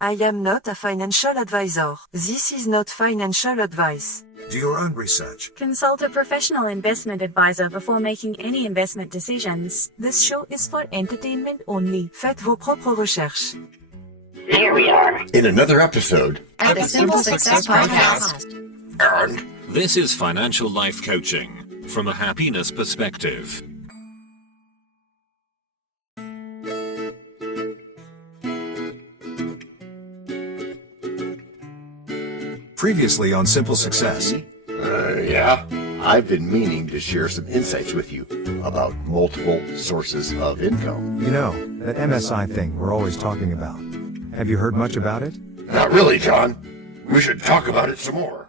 I am not a financial advisor. This is not financial advice. Do your own research. Consult a professional investment advisor before making any investment decisions. This show is for entertainment only. Faites vos propres recherches. Here we are in another episode of the Simple Success Podcast. And this is financial life coaching from a happiness perspective. Previously on Simple Success. Yeah, I've been meaning to share some insights with you about multiple sources of income. You know, that MSI thing we're always talking about. Have you heard much about it? Not really, John. We should talk about it some more.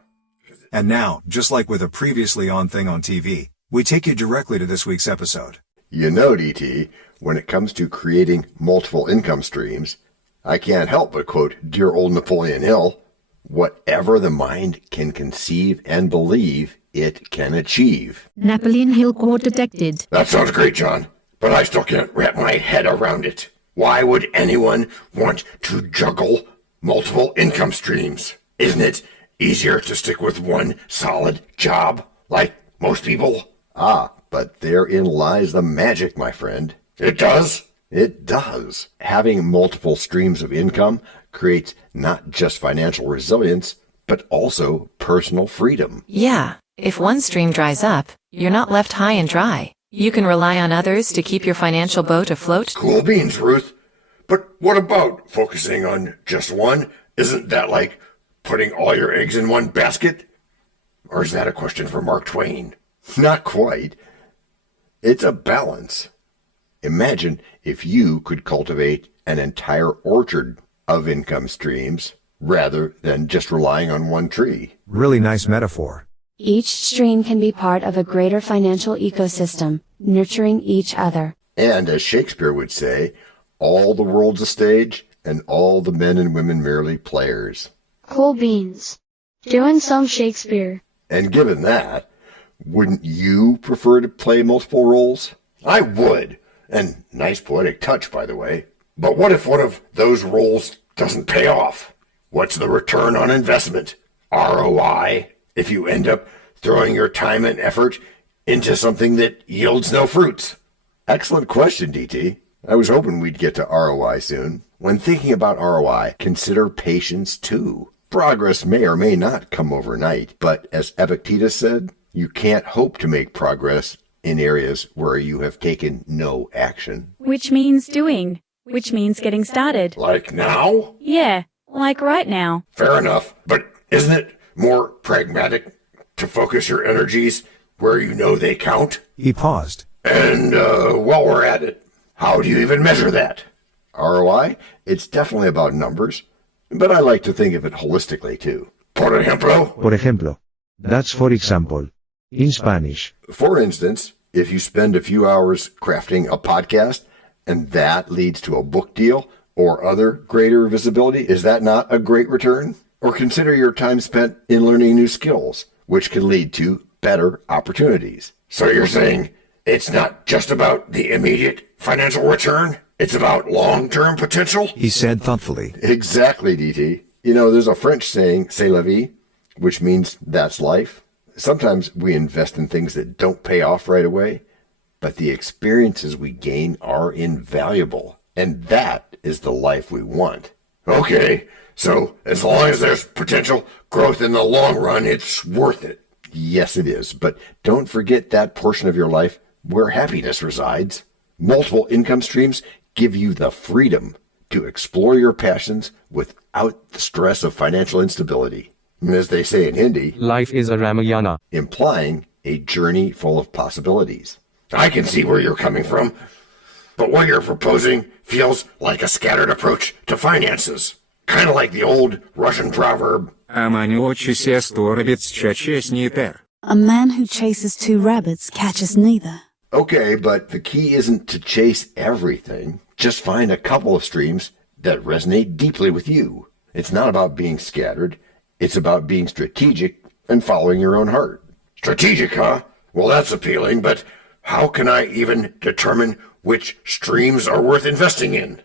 And now, just like with a previously on thing on TV, we take you directly to this week's episode. You know, DT, when it comes to creating multiple income streams, I can't help but quote dear old Napoleon Hill, whatever the mind can conceive and believe, it can achieve. Napoleon Hill quote detected. That sounds great, John, but I still can't wrap my head around it. Why would anyone want to juggle multiple income streams? Isn't it easier to stick with one solid job, like most people? Ah, but therein lies the magic, my friend. It does? It does. Having multiple streams of income creates not just financial resilience, but also personal freedom. Yeah, if one stream dries up, you're not left high and dry. You can rely on others to keep your financial boat afloat. Cool beans, Ruth. But what about focusing on just one? Isn't that like putting all your eggs in one basket? Or is that a question for Mark Twain? Not quite. It's a balance. Imagine if you could cultivate an entire orchard of income streams rather than just relying on one tree. Really nice metaphor. Each stream can be part of a greater financial ecosystem, nurturing each other. And as Shakespeare would say, all the world's a stage and all the men and women merely players. Cool beans. Doing some Shakespeare. And given that, wouldn't you prefer to play multiple roles? I would. And nice poetic touch, by the way. But what if one of those roles doesn't pay off? What's the return on investment? ROI, if you end up throwing your time and effort into something that yields no fruits? Excellent question, DT. I was hoping we'd get to ROI soon. When thinking about ROI, consider patience too. Progress may or may not come overnight, but as Epictetus said, you can't hope to make progress in areas where you have taken no action. Which means doing. Which means getting started. Like now? Yeah, like right now. Fair enough, but isn't it more pragmatic to focus your energies where you know they count? He paused. And while we're at it, how do you even measure that? ROI? It's definitely about numbers, but I like to think of it holistically too. Por ejemplo? That's for example. In Spanish. For instance, if you spend a few hours crafting a podcast and that leads to a book deal or other greater visibility, is that not a great return? Or consider your time spent in learning new skills, which can lead to better opportunities. So you're saying it's not just about the immediate financial return? It's about long-term potential? He said thoughtfully. Exactly, DT. You know, there's a French saying, c'est la vie, which means that's life. Sometimes we invest in things that don't pay off right away, but the experiences we gain are invaluable, and that is the life we want. Okay, so as long as there's potential growth in the long run, it's worth it. Yes, it is, but don't forget that portion of your life where happiness resides. Multiple income streams give you the freedom to explore your passions without the stress of financial instability. As they say in Hindi, life is a Ramayana, implying a journey full of possibilities. I can see where you're coming from, but what you're proposing feels like a scattered approach to finances. Kind of like the old Russian proverb, A man who chases two rabbits catches neither. A man who chases two rabbits catches neither. Okay, but the key isn't to chase everything. Just find a couple of streams that resonate deeply with you. It's not about being scattered. It's about being strategic and following your own heart. Strategic, huh? Well, that's appealing, but how can I even determine which streams are worth investing in?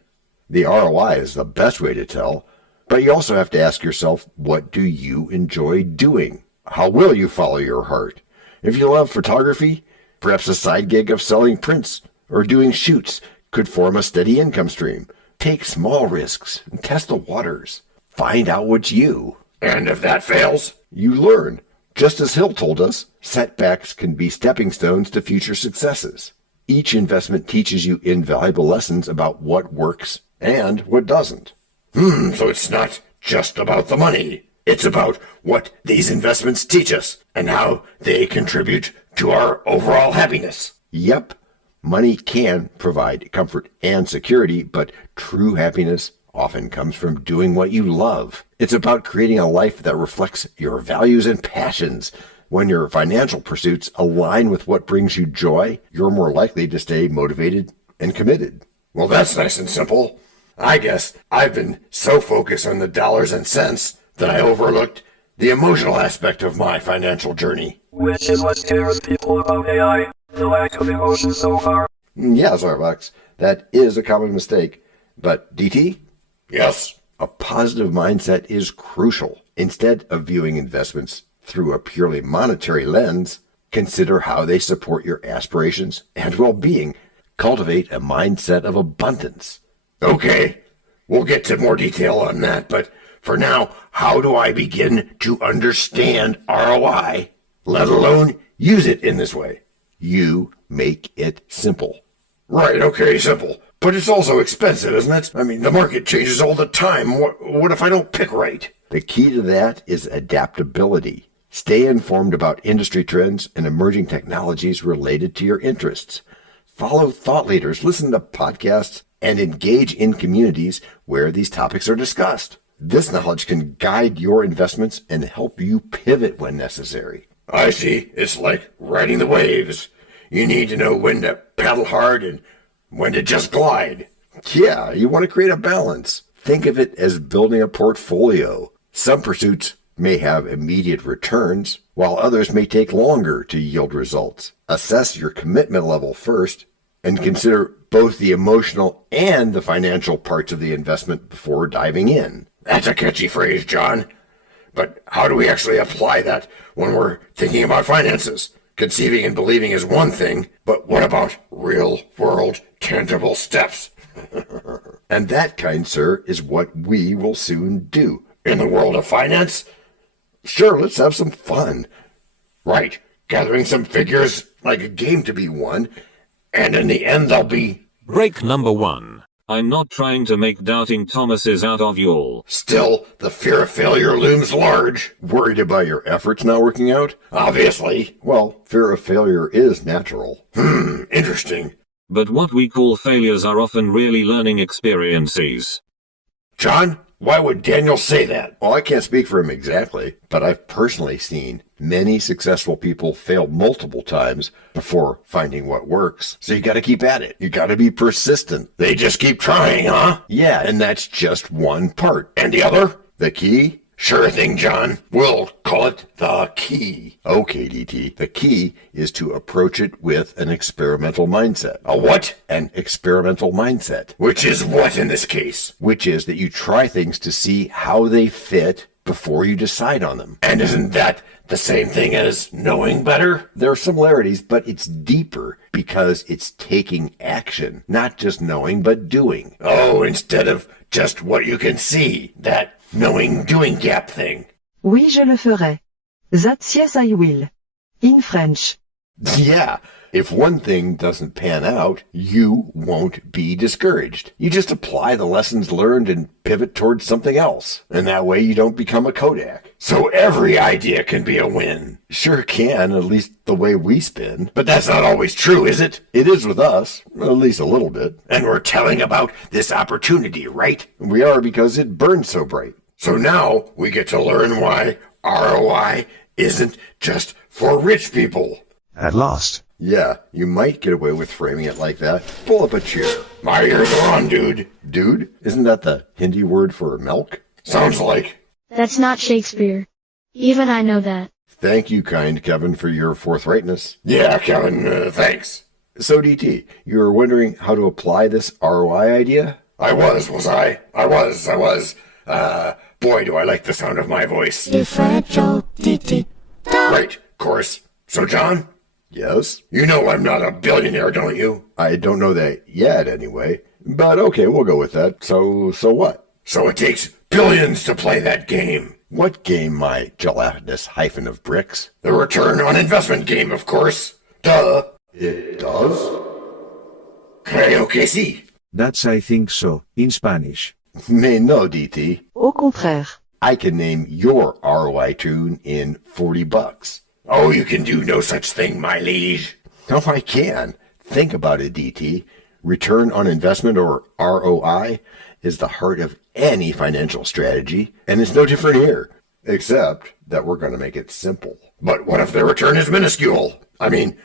The ROI is the best way to tell. But you also have to ask yourself, what do you enjoy doing? How will you follow your heart? If you love photography, perhaps a side gig of selling prints or doing shoots could form a steady income stream. Take small risks and test the waters. Find out what's you. And if that fails, you learn. Just as Hill told us, setbacks can be stepping stones to future successes. Each investment teaches you invaluable lessons about what works and what doesn't. So it's not just about the money. It's about what these investments teach us and how they contribute to our overall happiness. Yep, money can provide comfort and security, but true happiness often comes from doing what you love. It's about creating a life that reflects your values and passions. When your financial pursuits align with what brings you joy, you're more likely to stay motivated and committed. Well, that's nice and simple. I guess I've been so focused on the dollars and cents that I overlooked the emotional aspect of my financial journey. Which is what scares people about AI, the lack of emotion so far. Yeah, Starbucks, that is a common mistake. But DT? Yes? A positive mindset is crucial. Instead of viewing investments through a purely monetary lens, consider how they support your aspirations and well-being. Cultivate a mindset of abundance. Okay, we'll get to more detail on that, but for now, how do I begin to understand ROI, let alone use it in this way? You make it simple. Right, okay, simple. But it's also expensive, isn't it? I mean, the market changes all the time. What if I don't pick right? The key to that is adaptability. Stay informed about industry trends and emerging technologies related to your interests. Follow thought leaders, listen to podcasts, and engage in communities where these topics are discussed. This knowledge can guide your investments and help you pivot when necessary. I see. It's like riding the waves. You need to know when to paddle hard and when to just glide. Yeah, you want to create a balance. Think of it as building a portfolio. Some pursuits may have immediate returns, while others may take longer to yield results. Assess your commitment level first, and consider both the emotional and the financial parts of the investment before diving in. That's a catchy phrase, John. But how do we actually apply that when we're thinking about finances? Conceiving and believing is one thing, but what about real-world, tangible steps? And that, kind sir, is what we will soon do. In the world of finance? Sure, let's have some fun. Right, gathering some figures like a game to be won, and in the end they'll be... Break number 1. I'm not trying to make doubting Thomases out of y'all. Still, the fear of failure looms large. Worried about your efforts not working out? Obviously. Well, fear of failure is natural. Interesting. But what we call failures are often really learning experiences. John, why would Daniel say that? Well, I can't speak for him exactly, but I've personally seen many successful people fail multiple times before finding what works. So you got to keep at it. You got to be persistent. They just keep trying, huh? Yeah, and that's just one part. And the other? The key? Sure thing, John. We'll call it the key. Okay, DT. The key is to approach it with an experimental mindset. A what? An experimental mindset. Which is what in this case? Which is that you try things to see how they fit before you decide on them. And isn't that the same thing as knowing better? There are similarities, but it's deeper because it's taking action, not just knowing, but doing. Oh, instead of just what you can see, that knowing-doing gap thing. Oui, je le ferai. That's yes, I will. In French. Yeah, if one thing doesn't pan out, you won't be discouraged. You just apply the lessons learned and pivot towards something else. And that way you don't become a Kodak. So every idea can be a win. Sure can, at least the way we spin. But that's not always true, is it? It is with us, at least a little bit. And we're telling about this opportunity, right? We are, because it burns so bright. So now we get to learn why ROI isn't just for rich people. At last. Yeah, you might get away with framing it like that. Pull up a chair. My ears are on, dude. Dude? Isn't that the Hindi word for milk? Sounds like. That's not Shakespeare. Even I know that. Thank you, kind Kevin, for your forthrightness. Yeah, Kevin, thanks. So, DT, you were wondering how to apply this ROI idea? I was I? I was. Boy, do I like the sound of my voice. Differential. Right, course. So, John? Yes? You know I'm not a billionaire, don't you? I don't know that yet, anyway. But okay, we'll go with that. So what? So it takes billions to play that game. What game, my gelatinous hyphen of bricks? The return on investment game, of course. Duh. It does? Creo que sí. That's I think so, in Spanish. Mais no, DT. Au contraire. I can name your ROI tune in $40. Oh, you can do no such thing, my liege. No, I can. Think about it, DT. Return on investment, or ROI, is the heart of any financial strategy, and it's no different here, except that we're going to make it simple. But what if the return is minuscule? I mean,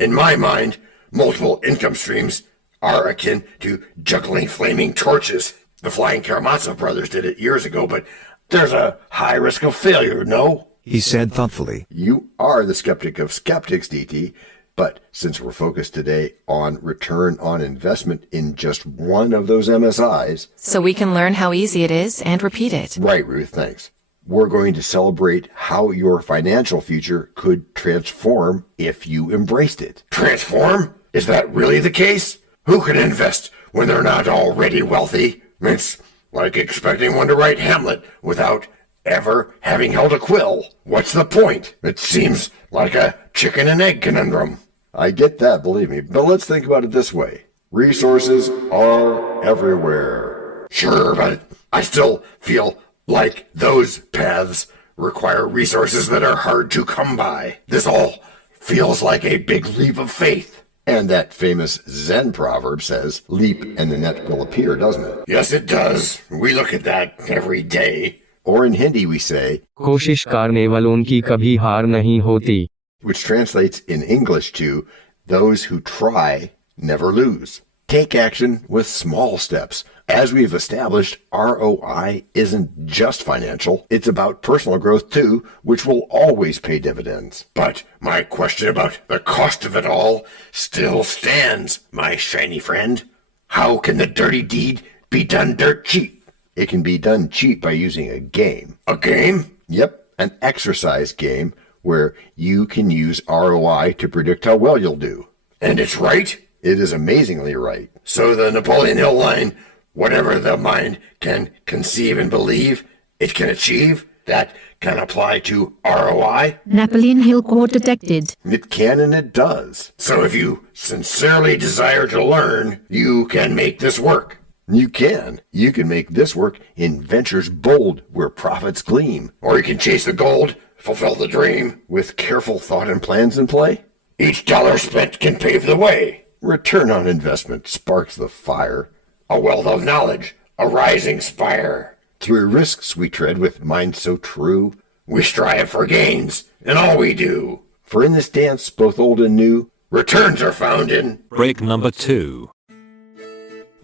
in my mind, multiple income streams are akin to juggling flaming torches. The Flying Karamazov brothers did it years ago, but there's a high risk of failure, no? He said thoughtfully. You are the skeptic of skeptics, DT, but since we're focused today on return on investment in just one of those MSIs... So we can learn how easy it is and repeat it. Right, Ruth, thanks. We're going to celebrate how your financial future could transform if you embraced it. Transform? Is that really the case? Who can invest when they're not already wealthy? It's like expecting one to write Hamlet without ever having held a quill. What's the point? It seems like a chicken and egg conundrum. I get that, believe me, but let's think about it this way. Resources are everywhere. Sure, but I still feel like those paths require resources that are hard to come by. This all feels like a big leap of faith. And that famous Zen proverb says, leap and the net will appear, doesn't it? Yes, it does. We look at that every day. Or in Hindi we say, कोशिश करने वालों की कभी हार नहीं होती. Which translates in English to, those who try never lose. Take action with small steps. As we've established, ROI isn't just financial. It's about personal growth too, which will always pay dividends. But my question about the cost of it all still stands, my shiny friend. How can the dirty deed be done dirt cheap? It can be done cheap by using a game. A game? Yep, an exercise game where you can use ROI to predict how well you'll do. And it's right? It is amazingly right. So the Napoleon Hill line, whatever the mind can conceive and believe, it can achieve, that can apply to ROI? Napoleon Hill quote detected. It can and it does. So if you sincerely desire to learn, you can make this work. You can. You can make this work in ventures bold where profits gleam. Or you can chase the gold, fulfill the dream. With careful thought and plans in play. Each dollar spent can pave the way. Return on investment sparks the fire. A wealth of knowledge, a rising spire. Through risks we tread with minds so true. We strive for gains in all we do. For in this dance, both old and new, returns are found in... Break number 2.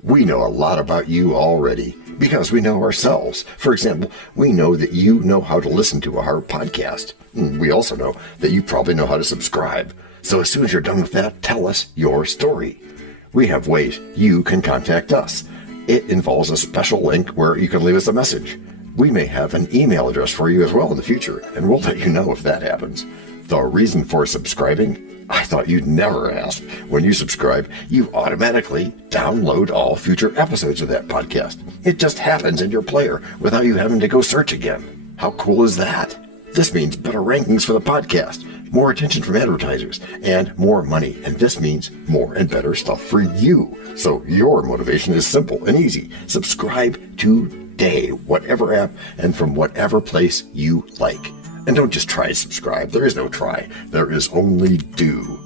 We know a lot about you already because we know ourselves. For example, we know that you know how to listen to our podcast. We also know that you probably know how to subscribe. So as soon as you're done with that, tell us your story. We have ways you can contact us. It involves a special link where you can leave us a message. We may have an email address for you as well in the future, and we'll let you know if that happens. The reason for subscribing? I thought you'd never ask. When you subscribe, you automatically download all future episodes of that podcast. It just happens in your player without you having to go search again. How cool is that? This means better rankings for the podcast, more attention from advertisers, and more money. And this means more and better stuff for you. So your motivation is simple and easy. Subscribe today, whatever app and from whatever place you like. And don't just try to subscribe. There is no try. There is only do.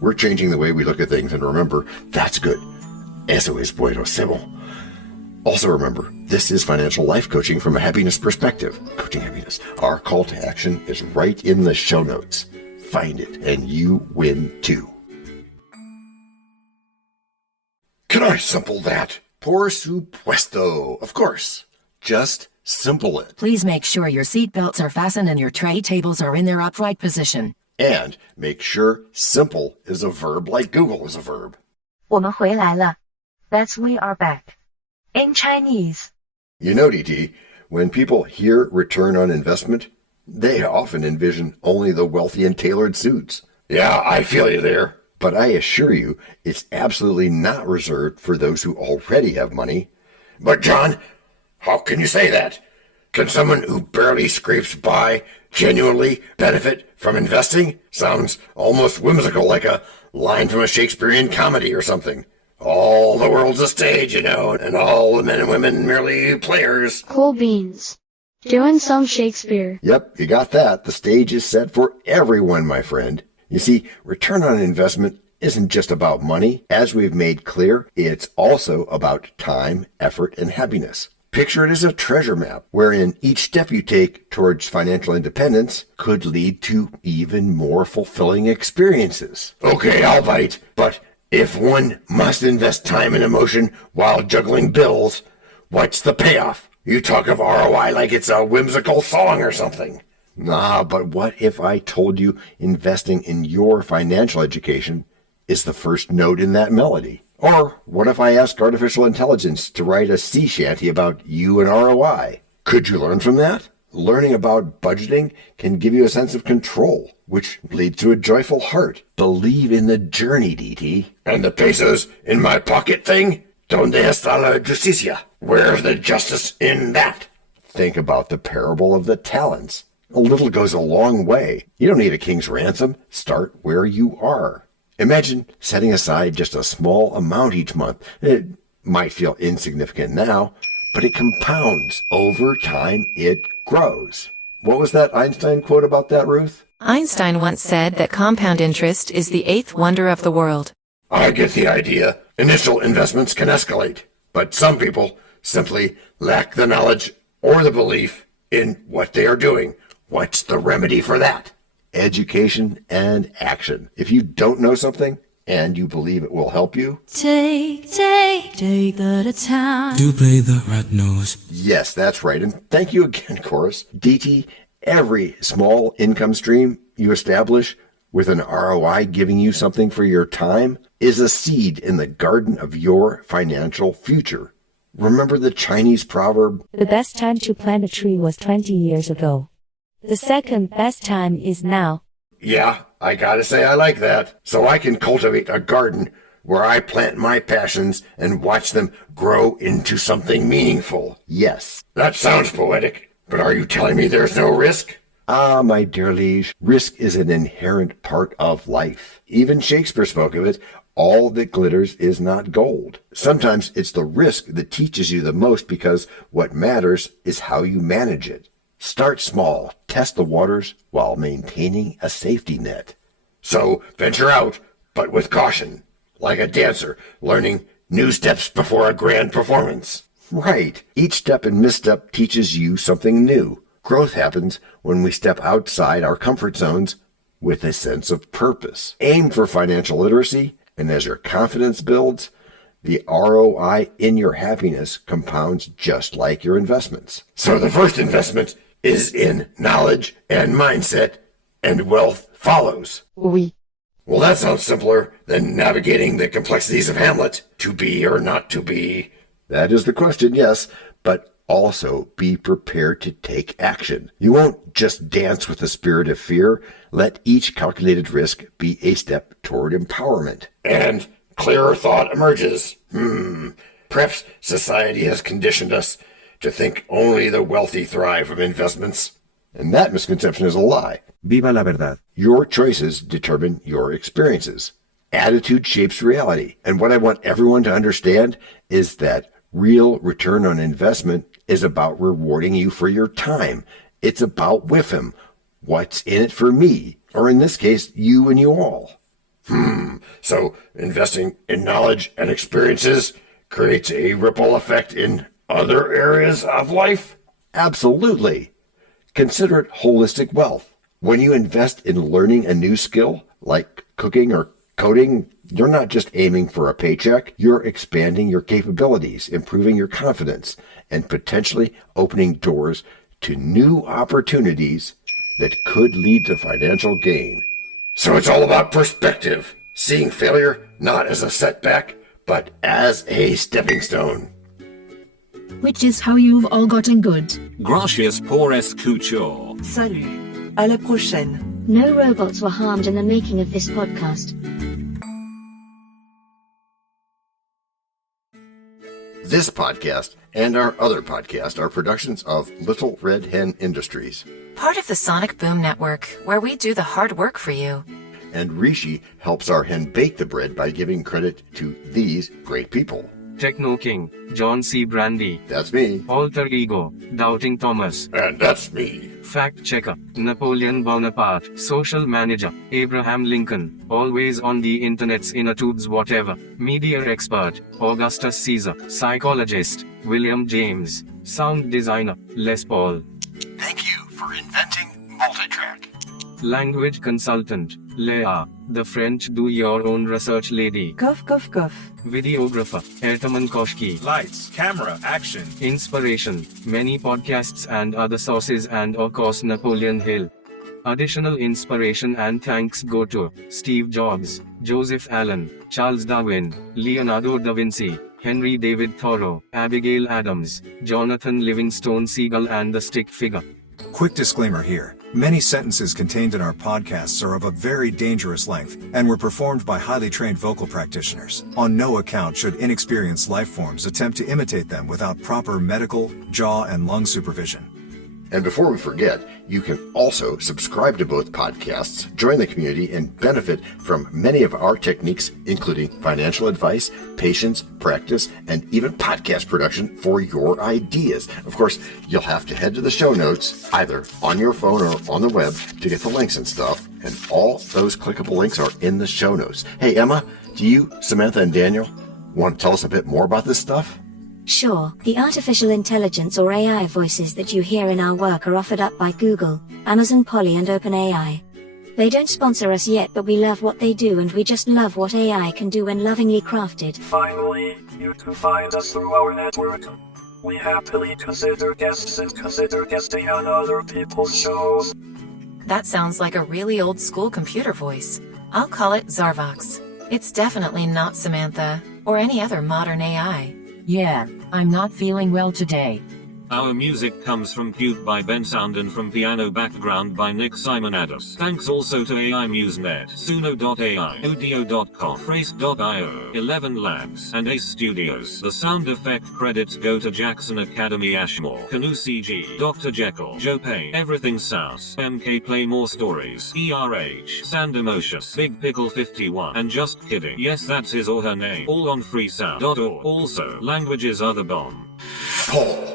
We're changing the way we look at things, and remember, that's good. Eso es buenísimo. Also remember, this is financial life coaching from a happiness perspective. Coaching happiness. Our call to action is right in the show notes. Find it, and you win too. Can I simple that? Por supuesto. Of course. Just simple it. Please make sure your seat belts are fastened and your tray tables are in their upright position. And make sure simple is a verb like Google is a verb. 我们回来了. That's we are back. In Chinese. You know, DT, When people hear return on investment, they often envision only the wealthy and tailored suits. Yeah, I feel you there. But I assure you, it's absolutely not reserved for those who already have money. But John, how can you say that? Can someone who barely scrapes by genuinely benefit from investing? Sounds almost whimsical, like a line from a Shakespearean comedy or something. All the world's a stage, you know, and all the men and women merely players. Cool beans. Doing some Shakespeare. Yep, you got that. The stage is set for everyone, my friend. You see, return on investment isn't just about money. As we've made clear, it's also about time, effort, and happiness. Picture it as a treasure map, wherein each step you take towards financial independence could lead to even more fulfilling experiences. Okay, I'll bite, but if one must invest time and emotion while juggling bills, what's the payoff? You talk of ROI like it's a whimsical song or something. Nah, but what if I told you investing in your financial education is the first note in that melody? Or what if I asked artificial intelligence to write a sea shanty about you and ROI? Could you learn from that? Learning about budgeting can give you a sense of control, which leads to a joyful heart. Believe in the journey, DT. And the pesos in my pocket thing? Donde está la justicia? Where's the justice in that? Think about the parable of the talents. A little goes a long way. You don't need a king's ransom. Start where you are. Imagine setting aside just a small amount each month. It might feel insignificant now, but it compounds. Over time, it grows. What was that Einstein quote about that, Ruth? Einstein once said that compound interest is the eighth wonder of the world. I get the idea. Initial investments can escalate, but some people simply lack the knowledge or the belief in what they are doing. What's the remedy for that? Education and action. If you don't know something and you believe it will help you, take the time. Do play the right nose. Yes, that's right. And thank you again, Chorus. DT, every small income stream you establish with an ROI giving you something for your time is a seed in the garden of your financial future. Remember the Chinese proverb? The best time to plant a tree was 20 years ago. The second best time is now. Yeah, I gotta say I like that. So I can cultivate a garden where I plant my passions and watch them grow into something meaningful. Yes. That sounds poetic, but are you telling me there's no risk? Ah, my dear liege, risk is an inherent part of life. Even Shakespeare spoke of it. All that glitters is not gold. Sometimes it's the risk that teaches you the most because what matters is how you manage it. Start small, test the waters while maintaining a safety net. So venture out, but with caution, like a dancer learning new steps before a grand performance. Right. Each step and misstep teaches you something new. Growth happens when we step outside our comfort zones with a sense of purpose. Aim for financial literacy, and as your confidence builds, the ROI in your happiness compounds just like your investments. So the first investment is in knowledge and mindset, and wealth follows. Oui. Well, that sounds simpler than navigating the complexities of Hamlet. To be or not to be. That is the question, yes, but also be prepared to take action. You won't just dance with the spirit of fear. Let each calculated risk be a step toward empowerment. And clearer thought emerges. Perhaps society has conditioned us to think only the wealthy thrive from investments. And that misconception is a lie. Viva la verdad. Your choices determine your experiences. Attitude shapes reality. And what I want everyone to understand is that real return on investment is about rewarding you for your time. It's about WIFM. What's in it for me? Or in this case, you and you all. So investing in knowledge and experiences creates a ripple effect in other areas of life? Absolutely. Consider it holistic wealth. When you invest in learning a new skill, like cooking or coding, you're not just aiming for a paycheck. You're expanding your capabilities, improving your confidence, and potentially opening doors to new opportunities that could lead to financial gain. So it's all about perspective, seeing failure not as a setback, but as a stepping stone. Which is how you've all gotten good. Gracias por escuchar. Salut. À la prochaine. No robots were harmed in the making of this podcast. This podcast and our other podcast are productions of Little Red Hen Industries. Part of the Sonic Boom Network, where we do the hard work for you. And Rishi helps our hen bake the bread by giving credit to these great people. Techno King, John Brandy. That's me. Alter Ego, Doubting Thomas. And that's me. Fact Checker, Napoleon Bonaparte. Social Manager, Abraham Lincoln. Always on the internet's inner tubes whatever. Media Expert, Augustus Caesar. Psychologist, William James. Sound Designer, Les Paul. Thank you for inventing multitrack. Language Consultant, Leah, the French do-your-own research lady. Cough, cough, cough. Videographer, Etomon Koshki. Lights, camera, action. Inspiration, many podcasts and other sources and of course Napoleon Hill. Additional inspiration and thanks go to Steve Jobs, Joseph Allen, Charles Darwin, Leonardo da Vinci, Henry David Thoreau, Abigail Adams, Jonathan Livingstone Seagull and the Stick Figure. Quick disclaimer here. Many sentences contained in our podcasts are of a very dangerous length, and were performed by highly trained vocal practitioners. On no account should inexperienced life forms attempt to imitate them without proper medical, jaw, and lung supervision. And before we forget, you can also subscribe to both podcasts, join the community, and benefit from many of our techniques, including financial advice, patience, practice, and even podcast production for your ideas. Of course, you'll have to head to the show notes, either on your phone or on the web, to get the links and stuff. And all those clickable links are in the show notes. Hey, Emma, do you, Samantha, and Daniel want to tell us a bit more about this stuff? Sure, the artificial intelligence or AI voices that you hear in our work are offered up by Google, Amazon Polly and OpenAI. They don't sponsor us yet, but we love what they do and we just love what AI can do when lovingly crafted. Finally, you can find us through our network. We happily consider guests and consider guesting on other people's shows. That sounds like a really old school computer voice. I'll call it Zarvox. It's definitely not Samantha, or any other modern AI. Yeah, I'm not feeling well today. Our music comes from Cute by Ben Sound and from Piano Background by Nick Simonados. Thanks also to AI MuseNet, Suno.ai, Audio.com, Phrase.io, 11 Labs, and Ace Studios. The sound effect credits go to Jackson Academy Ashmore, Canoe CG, Dr. Jekyll, Joe Payne, Everything South, MK Play More Stories, ERH, Sand Emotions, Big Pickle 51, and Just Kidding. Yes, that's his or her name. All on freesound.org. Also, languages are the bomb. Paul.